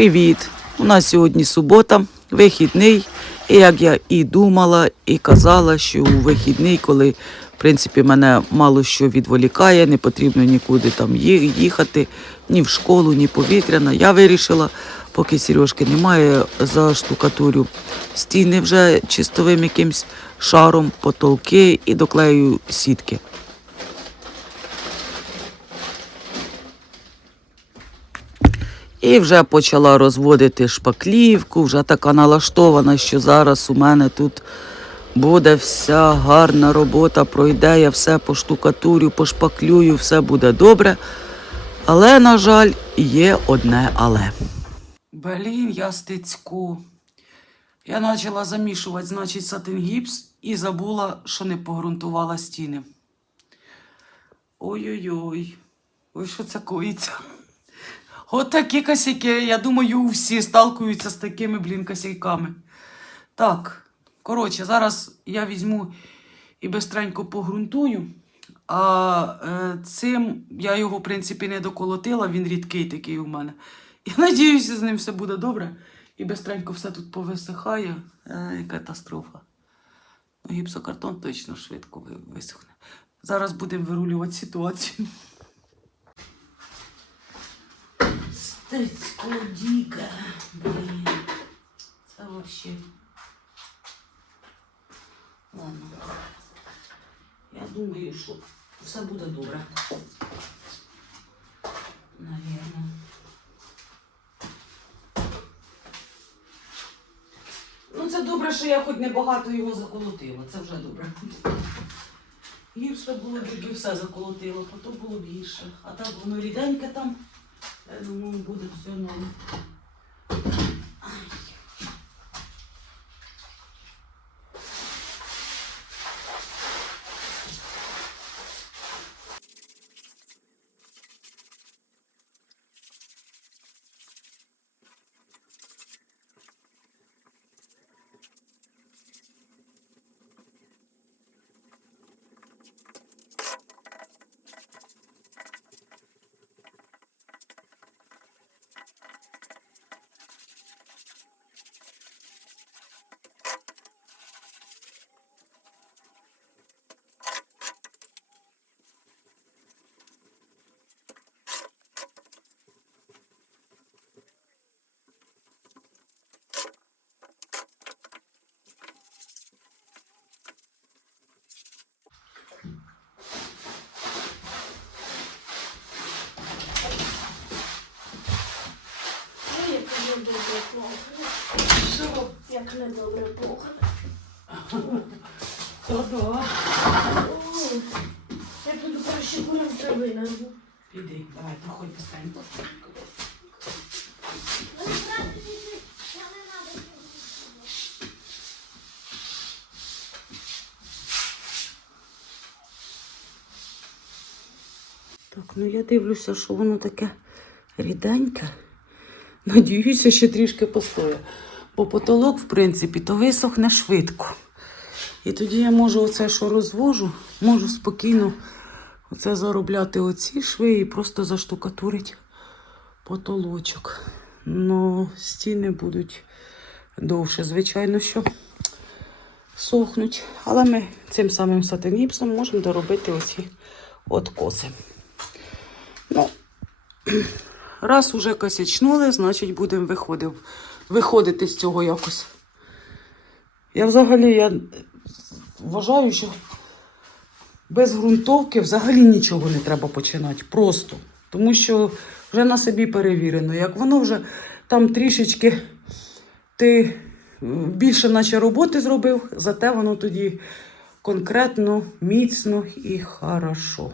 Привіт! У нас сьогодні субота, вихідний. І як я і думала, і казала, що у вихідний, коли в принципі мене мало що відволікає, не потрібно нікуди там їхати, ні в школу, ні повітряна. Я вирішила, поки Сережки немає, заштукатурю стіни вже чистовим якимсь шаром, потолки і доклею сітки. І вже почала розводити шпаклівку, вже така налаштована, що зараз у мене тут буде вся гарна робота, пройде, я все поштукатурю, пошпаклюю, все буде добре. Але, на жаль, є одне але. Блін, я стицьку. Я почала замішувати, значить, сатингіпс і забула, що не погрунтувала стіни. Ой-ой-ой. Ой, що це коїться? От косяки, я думаю, всі сталкуються з такими, блін, косяками. Так, коротше, зараз я візьму і бистренько погрунтую. А е, цим я його, в принципі, не доколотила, він рідкий такий у мене. Я надіюся, з ним все буде добре. І бистренько все тут повисихає. Е, катастрофа. Ну, гіпсокартон точно швидко висохне. Зараз будемо вирулювати ситуацію. Стецько діка. Блін. Це вообще. Ладно. Я думаю, що все буде добре. Навірно. Ну, це добре, що я хоч небагато його заколотила. Це вже добре. Гірше було, б, якби все заколотило, то було б гірше. А так воно ріденьке там. Я думаю, буде все норм. Ай. Ой, як недобре пахне. Що? Як недобре пахне. Та-да. Я піду краще курям трави нарву. Піди, давай, проходь быстренько. Так, ну я дивлюся, що воно таке ріденьке. Надіюся, ще трішки постоє. Бо потолок, в принципі, то висохне швидко. І тоді я можу оце, що розвожу, можу спокійно оце заробляти оці шви і просто заштукатурити потолочок. Но стіни будуть довше, звичайно, що сохнуть. Але ми цим самим сатиніпсом можемо доробити оці откоси. Ну, раз уже косячнули, значить будемо виходив, виходити з цього якось. Я взагалі я вважаю, що без ґрунтовки взагалі нічого не треба починати. Просто. Тому що вже на собі перевірено. Як воно вже там трішечки ти е, більше наче роботи зробив, зате воно тоді конкретно, міцно і хорошо.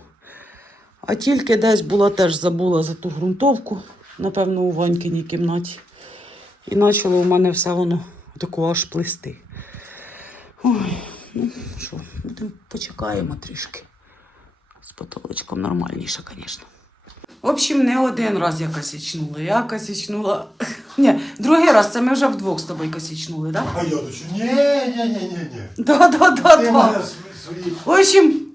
А тільки десь була теж забула за ту ґрунтовку, напевно, у Ванькиній кімнаті. І почало у мене все воно таку аж плисти. Ой, ну що, будемо почекаємо трішки. З потолочком нормальніше, звісно. В общем, не один раз я косячнула. Я косячнула. Ні, другий раз це ми вже вдвох з тобою косячнули, так? А я до? Ні, ні, ні, ні, ні. Да? Да, да, да. В общем,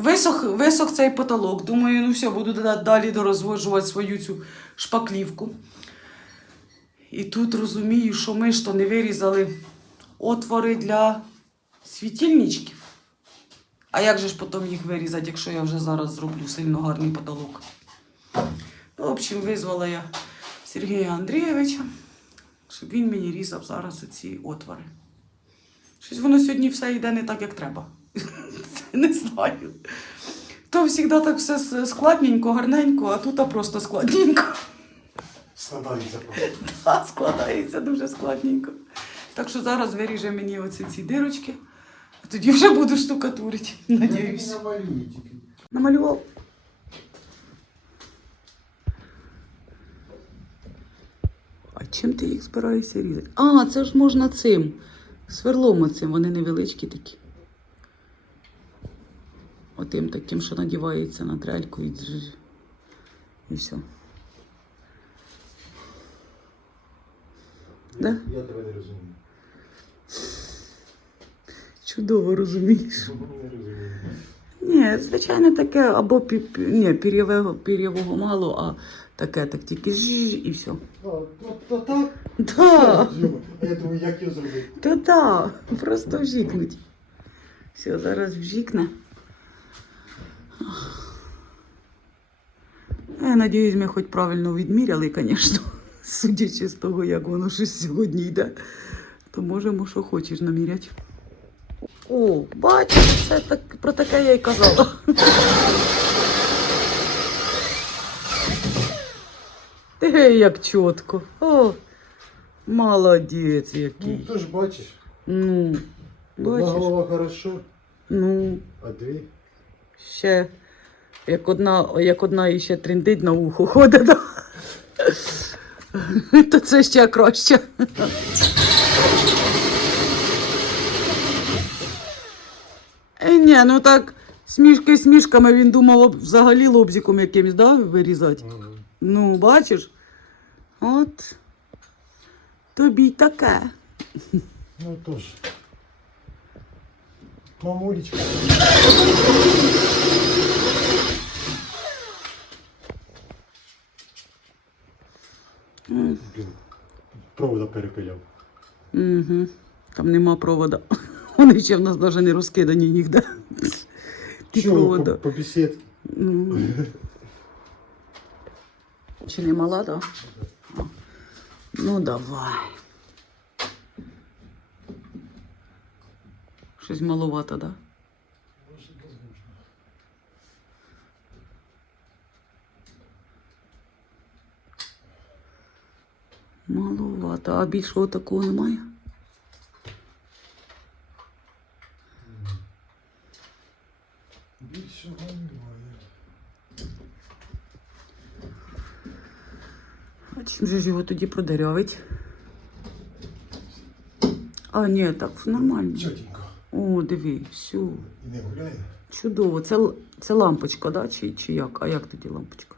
висох, висох цей потолок. Думаю, ну все, буду далі дорозводжувати свою цю шпаклівку. І тут розумію, що ми то не вирізали отвори для світильничків. А як же ж потім їх вирізати, якщо я вже зараз зроблю сильно гарний потолок? Ну, в общем, визвала я Сергія Андрійовича, щоб він мені різав зараз оці отвори. Щось воно сьогодні все йде не так, як треба. Не знаю. То завжди так все складненько, гарненько, а тут просто складненько. Складається просто. А складається дуже складненько. Так що зараз виріже мені оці ці дирочки, а тоді вже буду штукатурити, надіюсь. Намалював. А чим ти їх збираєшся різати? А, це ж можна цим. Сверлом оцим, вони невеличкі такі. Отим таким, що надівається на дрельку і, і все. Да? Я тебе не розумію. Чудово розумієш. Не розумію. Ні, звичайно, таке, або ні, пір'євого, пір'євого мало, а таке так тільки жж і все. То, то так? Да, я думаю, як я зробив? то да, просто вжікнуть. Все, зараз вжікне. Я надіюсь, ми хоч правильно відміряли, звісно, судячи з того, як воно щось сьогодні йде, то можемо, що хочеш наміряти. О, бачите, це так, про таке я й казала. Ей, як чітко. О, молодець який. Ну, ти ж бачиш. Ну, Одна бачиш? голова хорошо, Ну, а дві. Ще як одна, як одна іще тріндить на ухо ходить, то це ще краще. Е, ні, ну так, смішки смішками він думав взагалі лобзиком якимось, да, вирізати. Мгм. Ну, бачиш? От тобі й таке. Ну тож. Мамулечка. М, Провода перепиляв. Угу. Там нема провода. Вони ще в нас навіть не розкидані ніде. Ті провода. По, по бесідці. Ну. Чи не мала, да? Ну, давай. Щось маловато, да? Маловато. А більшого такого немає? Більшого немає. А чим же ж його тоді продерявить? А, ні, так все нормально. Чотенько. О, диви, все. І не гуляє. Чудово. Це, це лампочка, да? Чи, чи як? А як тоді лампочка?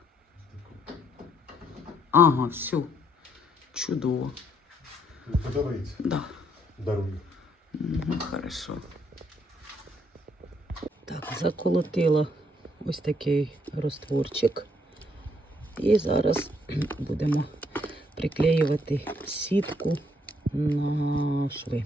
Ага, все. Чудово. Тобі Подобається. Да. Дарую. Угу, хорошо. Так, заколотила ось такий розтворчик. І зараз будемо приклеювати сітку на шви.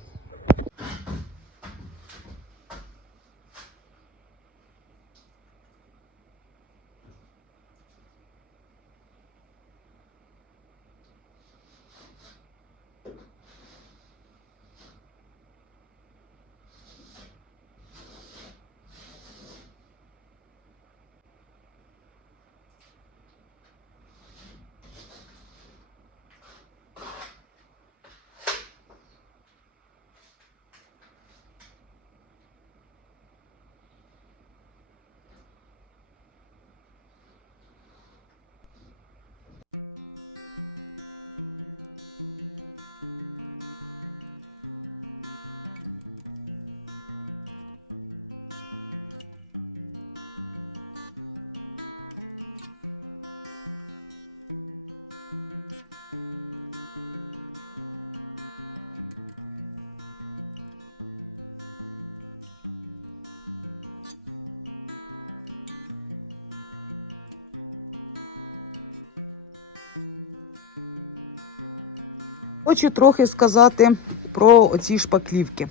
Хочу трохи сказати про оці шпаклівки.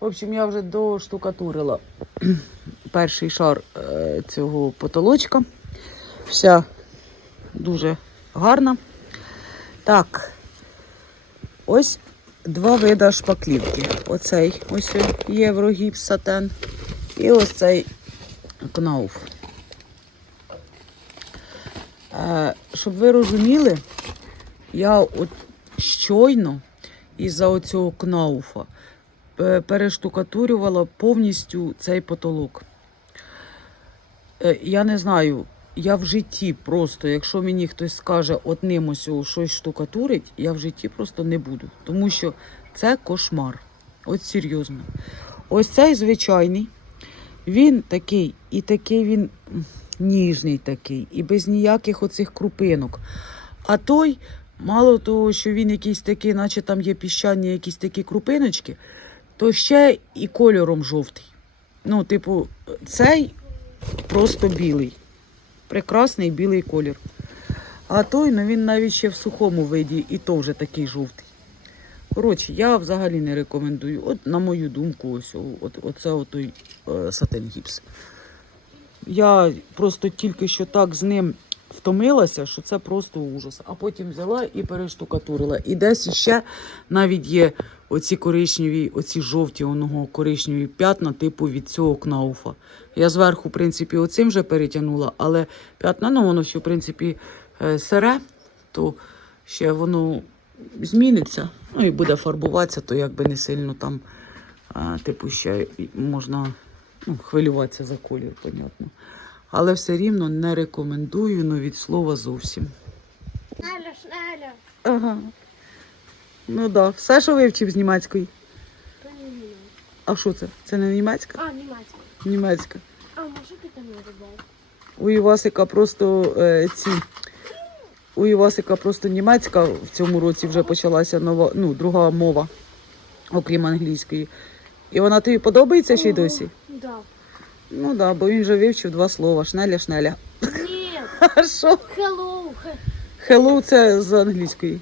В общем, я вже доштукатурила перший шар е, цього потолочка. Вся дуже гарна. Так, ось два вида шпаклівки. Оцей ось єврогіпс сатен і ось цей кнауф. Е, щоб ви розуміли, я от щойно із-за оцього кнауфа е, перештукатурювала повністю цей потолок. Е, Я не знаю, я в житті просто, якщо мені хтось скаже от ним ось щось штукатурить, я в житті просто не буду. Тому що це кошмар. От серйозно. Ось цей звичайний, він такий, і такий він ніжний такий, і без ніяких оцих крупинок. А той, мало того, що він якийсь такий, наче там є піщані якісь такі крупиночки, то ще і кольором жовтий. Ну, типу, цей просто білий. Прекрасний білий колір. А той, ну він навіть ще в сухому виді, і то вже такий жовтий. Коротше, я взагалі не рекомендую. От, на мою думку, ось от, оце отой е, сатин гіпс. Я просто тільки що так з ним втомилася, що це просто ужас. А потім взяла і перештукатурила. І десь іще навіть є оці коричневі, оці жовті оного коричневі п'ятна, типу від цього кнауфа. Я зверху, в принципі, оцим вже перетягнула, але п'ятна, ну воно ще, в принципі, е, сире, то ще воно зміниться. Ну і буде фарбуватися, то якби не сильно там, е, типу, ще можна ну, хвилюватися за колір, понятно. Але все рівно не рекомендую, ну від слова зовсім. Ага. Ну так, да. все, що вивчив з німецької. Не. А що це? Це не німецька? А, німецька. Німецька. А, може піти на рибалку? У Івасика просто е, ці. У Івасика просто німецька в цьому році вже почалася нова, ну, друга мова, окрім англійської. І вона тобі подобається ще й досі? Да. Ну так, да, бо він вже вивчив два слова: шнеля, шнеля. Ні, А що? hello. He... Hello це з англійської.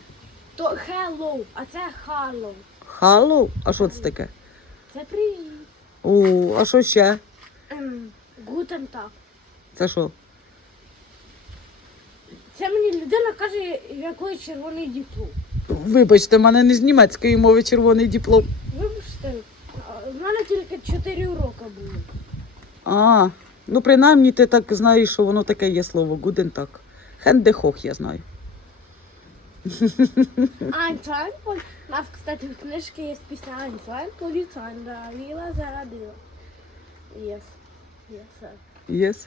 То hello, а це hello. Hello? А що це таке? Це привіт. О, а що ще? Ем, Guten Tag. Це що? Це мені людина каже, який червоний диплом. Вибачте, в мене не з німецької мови червоний диплом. Вибачте, в мене тільки 4 уроки були. А, ну принаймні ти так знаєш, що воно таке є слово. Гуден так. Хендехох я знаю. Und у нас, кстати, в книжці є пісня Einstein, поліцай, да, віла забила. Yes. Yes, sir. Yes.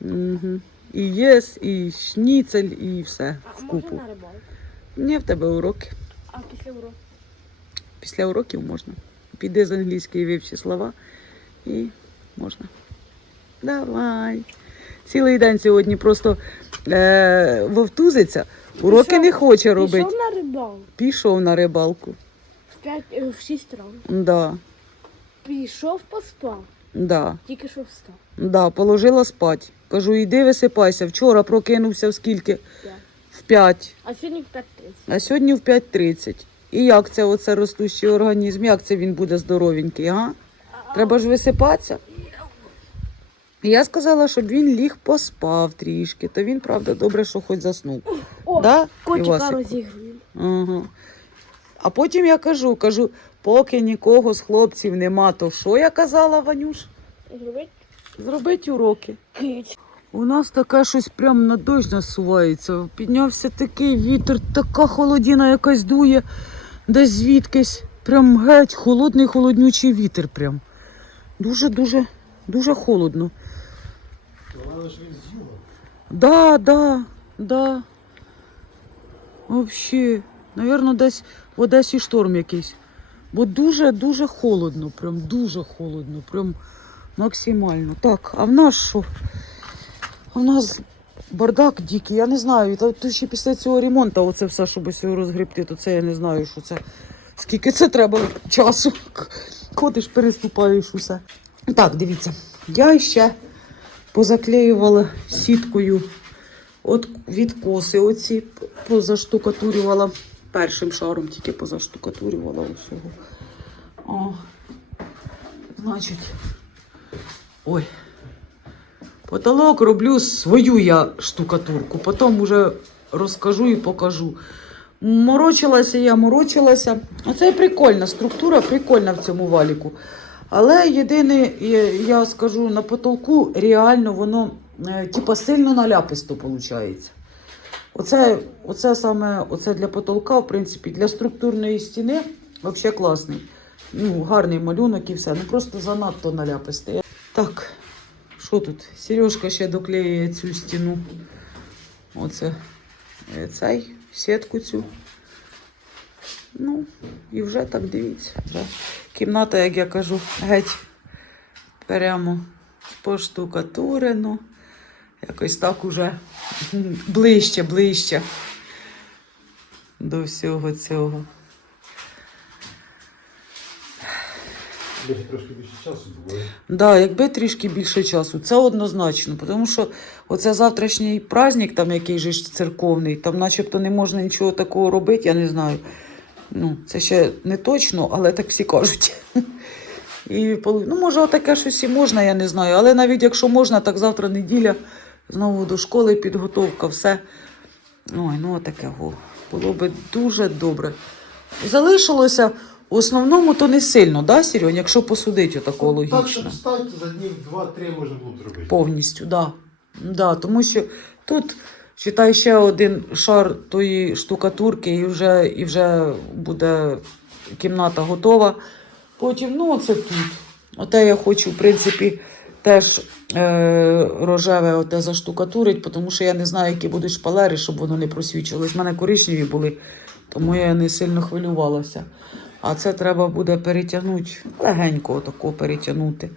Угу. І єс, і шніцель, і все А вкупу. можна на? Ні, в тебе уроки. А після уроку? Після уроків можна. Піди з англійської вивчи слова і можна. Давай. Цілий день сьогодні просто е, вовтузиться, уроки Пішов- не хоче робити. Пішов на рибалку. Пішов на рибалку. В, п'ять, е, в 6 ранку. Да, Пішов, поспав. да, Тільки що встав. да, положила спать. Кажу, іди висипайся. Вчора прокинувся в скільки? П'ять. В 5, А сьогодні в 5.30. а сьогодні в 5.30. І як це оце ростущий організм? Як це він буде здоровенький, а? Треба ж висипатися. Я сказала, щоб він ліг поспав трішки, то він, правда, добре, що хоч заснув. О, да, котика розігруємо. Ага. А потім я кажу, кажу, поки нікого з хлопців нема, то що я казала, Ванюш? Зробить? Зробить уроки. У нас таке щось прям на дощ насувається. Піднявся такий вітер, така холодіна якась дує, десь звідкись. Прям геть, холодний, холоднючий вітер прям. Дуже-дуже, дуже холодно. Головне, що він з юга. Да, да, да. Вообще, Навірно, десь в Одесі шторм якийсь. Бо дуже-дуже холодно, прям дуже холодно, прям максимально. Так, а в нас що? А в нас бардак дикий, я не знаю. Та то ще після цього ремонту, оце все, щоб розгребти, то це я не знаю, що це. Скільки це треба часу. Ходиш, переступаєш усе. Так, дивіться, я ще позаклеювала сіткою от відкоси оці, позаштукатурювала. першим шаром тільки позаштукатурювала усього. О, значить, ой. Потолок роблю свою я штукатурку, потім вже розкажу і покажу. Морочилася я, морочилася. Оце прикольна структура, прикольна в цьому валіку. Але єдине, я- скажу, на потолку реально воно е, типа сильно наляписто виходить. Оце, оце саме оце для потолка, в принципі, для структурної стіни взагалі класний. Ну, гарний малюнок і все. Ну просто занадто наляпистий. Так, що тут? Сережка ще доклеює цю стіну. Оце е, цей, сітку цю. Ну, і вже так дивіться. Вже кімната, як я кажу, геть прямо поштукатурено. Якось так уже ближче, ближче до всього цього. Десь трошки більше часу було. Да, якби трішки більше часу, це однозначно. Тому що оце завтрашній праздник, там який же церковний, там начебто не можна нічого такого робити, я не знаю. Ну, це ще не точно, але так всі кажуть. І, ну, може, таке щось і можна, я не знаю. Але навіть якщо можна, так завтра неділя, знову до школи підготовка, все. Ой, ну таке. Було би дуже добре. Залишилося в основному то не сильно, да, Сірьонь, якщо посудити отако логічно. Так, за днів два-три можна було б зробити. Повністю, да. Да, тому що тут, читай, ще один шар тої штукатурки, і вже, і вже буде кімната готова. Потім, ну, оце тут. Оте я хочу, в принципі, теж е, рожеве оте заштукатурить, тому що я не знаю, які будуть шпалери, щоб воно не просвічувалось. У мене коричневі були, тому я не сильно хвилювалася. А це треба буде перетягнути, легенько отако перетягнути.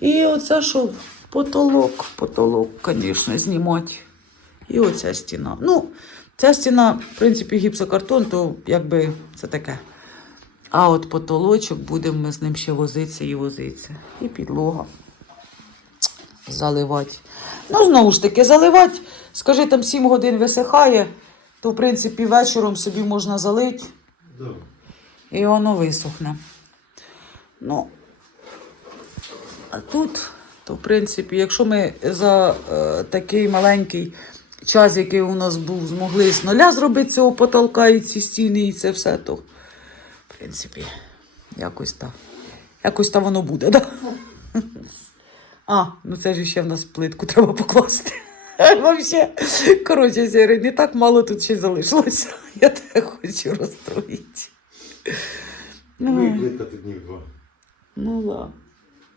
І оце що потолок, потолок, звісно, знімати. І оця стіна. Ну, ця стіна, в принципі, гіпсокартон, то якби це таке. А от потолочок будемо ми з ним ще возитися і возитися. І підлога. Заливати. Ну, знову ж таки, заливати, скажи, там 7 годин висихає, то, в принципі, вечором собі можна залити. І воно висохне. Ну, а тут, то, в принципі, якщо ми за е, такий маленький час, який у нас був, змогли з нуля зробити цього потолка і ці стіни, і це все, то, в принципі, якось так. Якось там воно буде? Да? А, ну це ж ще в нас плитку треба покласти. Вообще, коротше, не так мало тут ще залишилося. Я тебе хочу розстроїти. Ну і Ну, плитка тут днів два. ну да.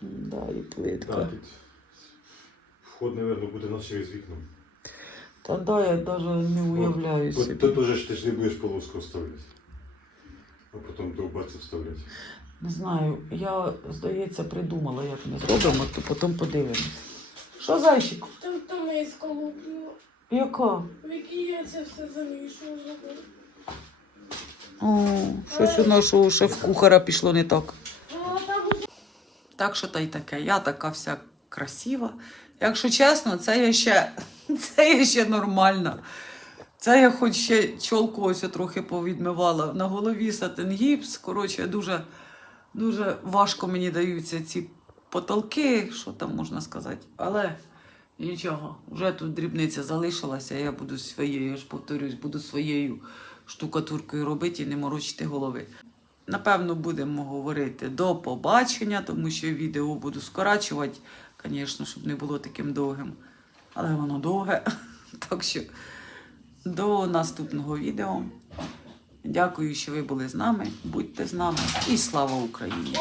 Да, і плитка. Да, тут вход, мабуть, буде на через вікно. Та да, я навіть не уявляю От собі. Тут уже ж ти ж не будеш полоску вставляти. А потім довбаться вставляти. Не знаю, я, здається, придумала, як ми зробимо, то потім подивимось. Що, зайчик? Там там є сколупнуло, Яка? в якій я це все замішувала. О, щось у нашого шеф-кухара пішло не так. Так що та й таке. Я така вся красива. Якщо чесно, це я ще, це я ще нормальна. Це я хоч ще чолку ось трохи повідмивала. На голові сатин гіпс. Коротше, дуже, дуже важко мені даються ці потолки, що там можна сказати. Але нічого, вже тут дрібниця залишилася, я буду своєю, я ж повторюсь, буду своєю штукатуркою робити і не морочити голови. Напевно, будемо говорити до побачення, тому що відео буду скорачувати, звісно, щоб не було таким довгим. Але воно довге. Так що до наступного відео. Дякую, що ви були з нами. Будьте з нами і слава Україні!